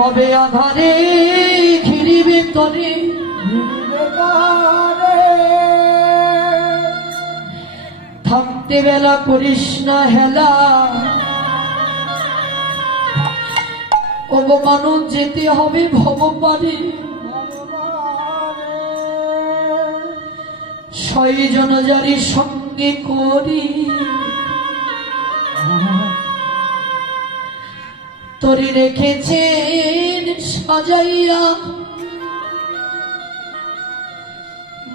কবে আধারে ঘিরিবে তরে থাকতে বেলা করিস না হেলা অবমানন যেতে হবে ভবপারে ছয়জন যারি সঙ্গে করি তরি রেখেছেন সাজাইয়া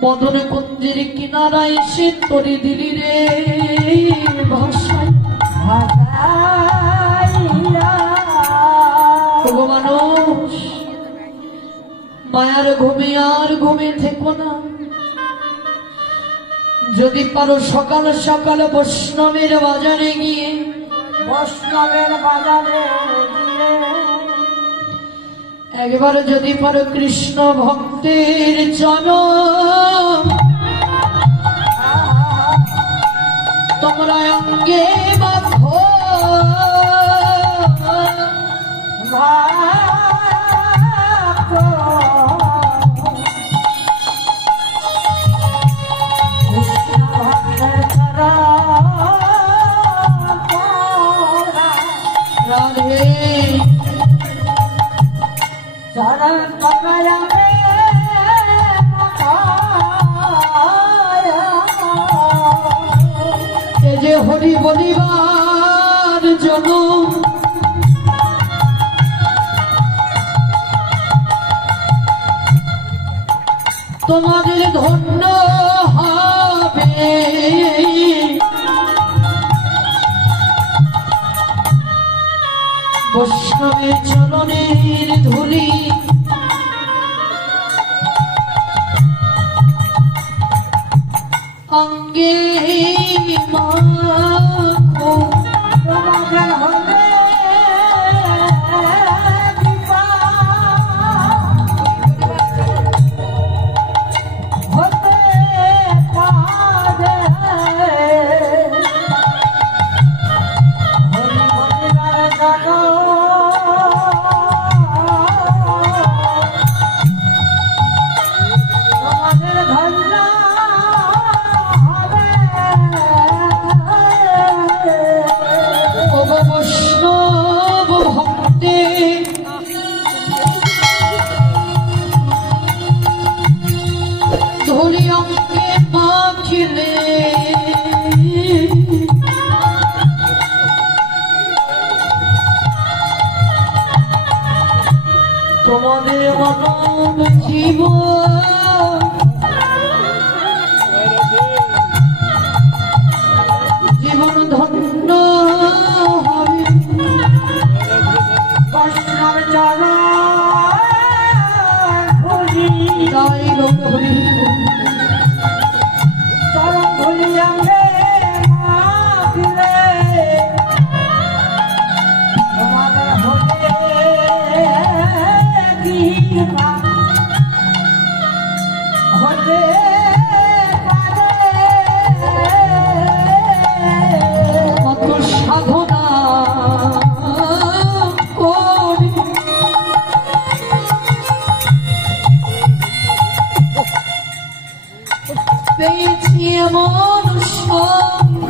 মদন কুঞ্জের কিনারায় সে তরি দিলি রে ভাষায় মানুষ মায়ার ঘুমে আর ঘুমে থেকো না যদি পারো সকাল সকাল বৈষ্ণবের বাজারে গিয়ে একবার যদি পারো কৃষ্ণ ভক্তের চরণ তোমরা অঙ্গে বাঁধো যে হরি বলিবার জন্য তোমাদের ধন্য হবে বৈষ্ণবের চরণের ধুলি অঙ্গে মাখো তোমাদের হবে তোমাদের মানব জীবন ধন্য হবে বৈষ্ণব জয় গৌরী চরণ ধুলি অঙ্গে তোমাদের হবে হতে কত সাধনা করি পেয়েছি এমন সঙ্গ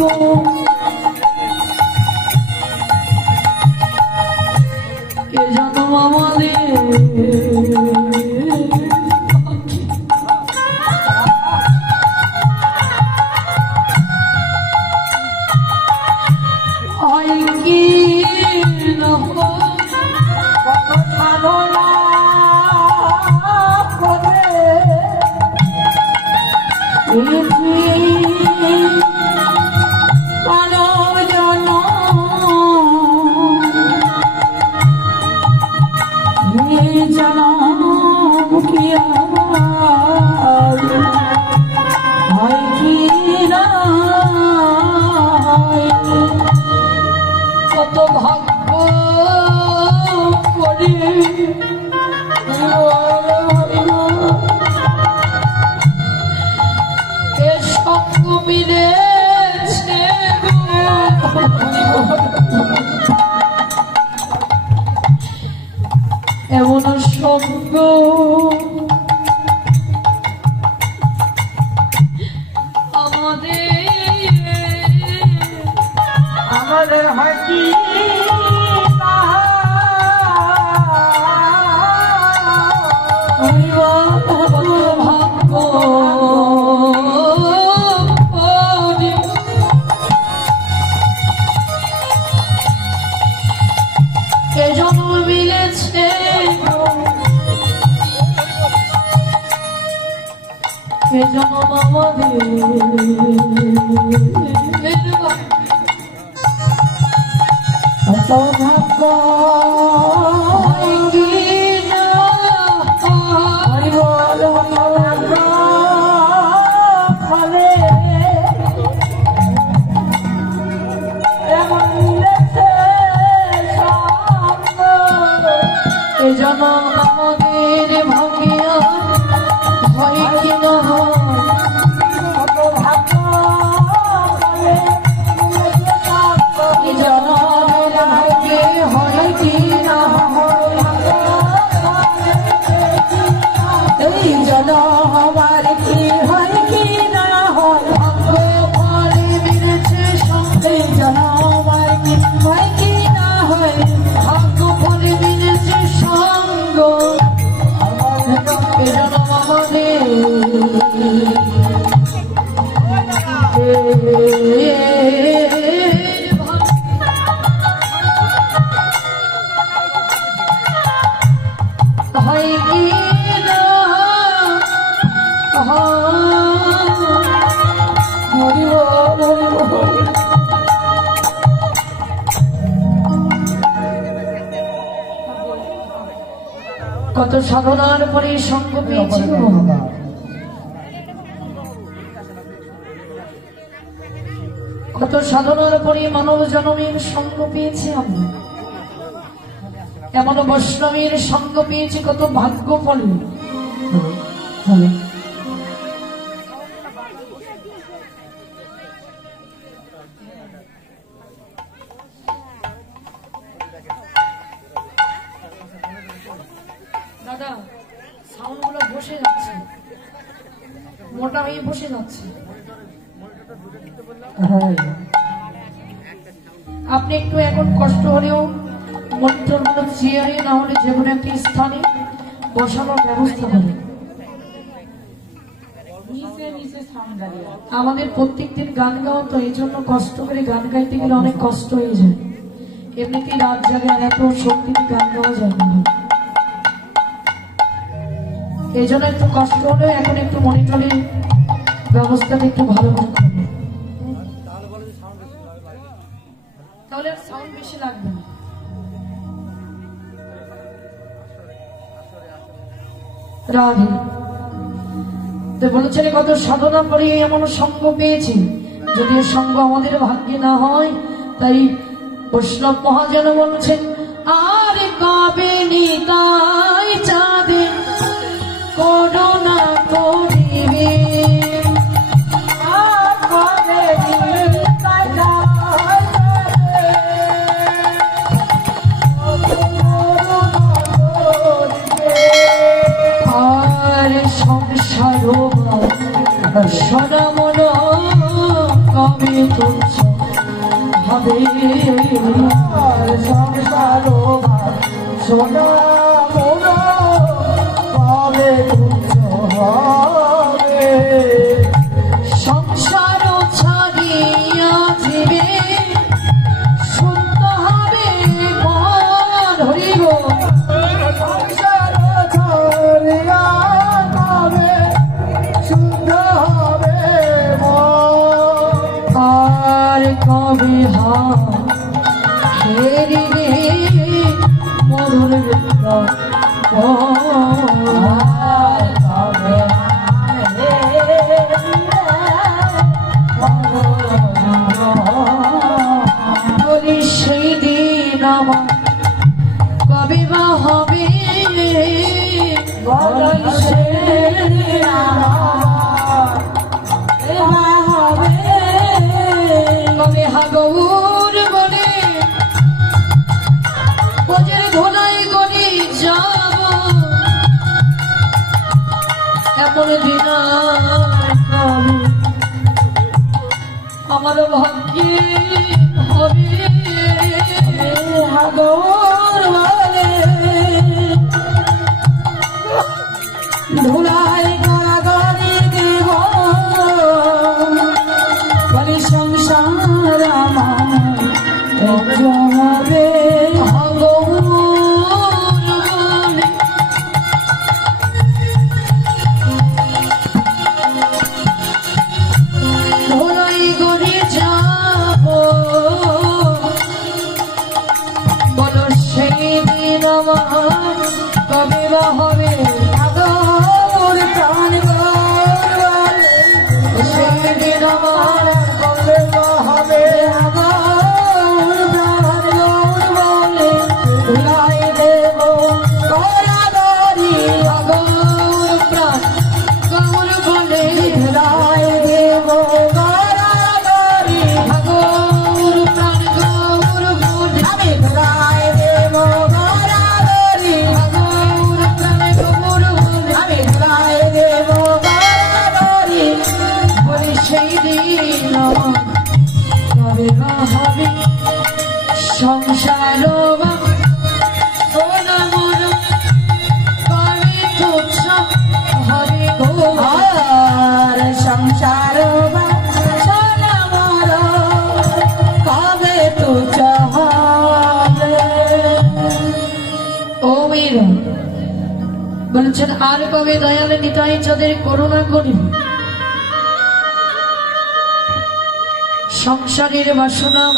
কে জানো আমাদের কত ভাগ্য করি এ সব এমন সঙ্গ আমাদের হয় কি ভাগ্য এ জন্ম মিলেছে এ জন্ম আমাদের ভাগ্য ফলে এ যেন আমাদের ভাগ্য হয় কি না ভাগ্য হয় কি না এই যেন আমার কি হয় কি না হয় ভাগ্য ফলে মিলেছে সঙ্গে যেন আমার কি হয় কি না হয় ভাগ্য ফলে মিলেছে সঙ্গ এ যেন আমাদের হয় কি না কত সাধনার পরে সঙ্গ পেয়েছি কত সাধনার পরে মানব জনমের সঙ্গ পেয়েছি আমি এমন বৈষ্ণবের সঙ্গ পেয়েছি কত ভাগ্য ফলে দাদা সাউন্ড গুলো বসে যাচ্ছে মোটা হয়ে বসে যাচ্ছে আপনি একটু এখন কষ্ট হলেও মনিটর গুলো চেয়ারে না হলে যে কোনো একটি স্থানে বসানোর ব্যবস্থা করেন আমাদের প্রত্যেকদিন গান গাওয়া তো এই জন্য কষ্ট করে গান গাইতে গেলে অনেক কষ্ট হয়ে যায় এমনিতেই রাত জাগে আর এত শক্তিতে গান গাওয়া যায় না এই জন্য একটু কষ্ট হলেও এখন একটু মনিটরের ব্যবস্থাটা একটু ভালো করে করবে তাহলে সাউন্ড বেশি লাগবে না রাধে তো বলেছেন কত সাধনা করে এমন সঙ্গ পেয়েছি যদি সঙ্গ আমাদের ভাগ্যে না হয় তাই বৈষ্ণব মহাজন বলছেন আর কবে নিতাই চাঁদে করুণা করিবে আর কবে নিতাই আর সংসার সোনা মন কবে তুচ্ছ হবে সংসার সোনা মন কবে তুচ্ছ হবে সংসার ছাড়িয়া জীবে শুদ্ধ হবে মন হরিব সংসার ছাড়িয়া কবে শুদ্ধ হবে আর কবে হেরিবে মধুর বলি সেই দিন আমার কবে বা হবে কবে হাগৌর বলে ধোলাই গড়ি যা এমন দিন কবে আমার ভাগ্যে হবে হাগর বলে ধুলাই গড়াগড়ি দেব বলে সংসার আমার হবে কবে বা হবে আদর প্রাণ সেদিন আমার কবে বা হবে আদর প্রাণ বলে ভুলাই দেব করাদারি আদর প্রাণ গৌর বলে ভুলাই দেব করাদারি আদর প্রাণ গৌর বলে আমি ভুলাই দেব কবে বা হবে সংসার সোনা মন কবে তুচ্ছ হবে গো আর সংসার সোনা মন কবে তুচ্ছ হবে ও মেয়েরা বলছেন আর কবে দয়ালে নিতাই চাঁদের করুণা করি সংসারের বাসনাম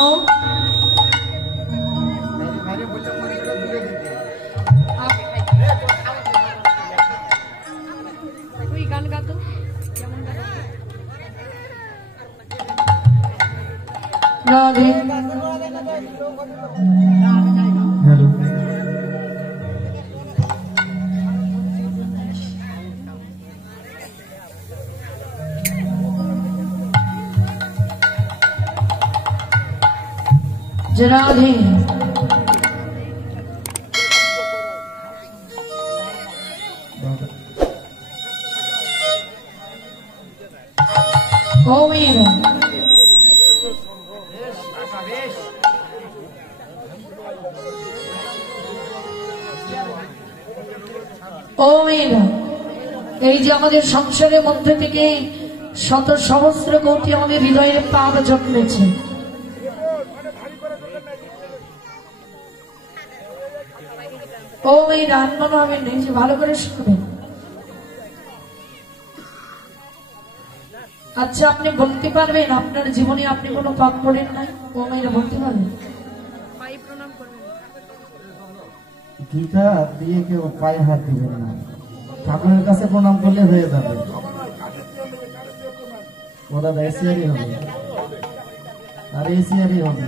রাধে राधे ओ वीर ও মেয়েরা এই যে আমাদের সংসারের মধ্যে থেকে শত সহস্র কোটি আমাদের হৃদয়ের পাপ জন্মেছে ও এই রান মনে হবে নেই যে ভালো করে শুনবেন আচ্ছা আপনি বলতে পারবেন আপনার জীবনে আপনি কোনো পাপ করেন নাই ও মেয়েরা বলতে পারবেন গীতা দিয়ে কেউ পায়ে হাত দিবেন না ঠাকুরের কাছে প্রণাম করলে হয়ে যাবে ওরা এসিয়ারই হবে আর এসিয়ারই হবে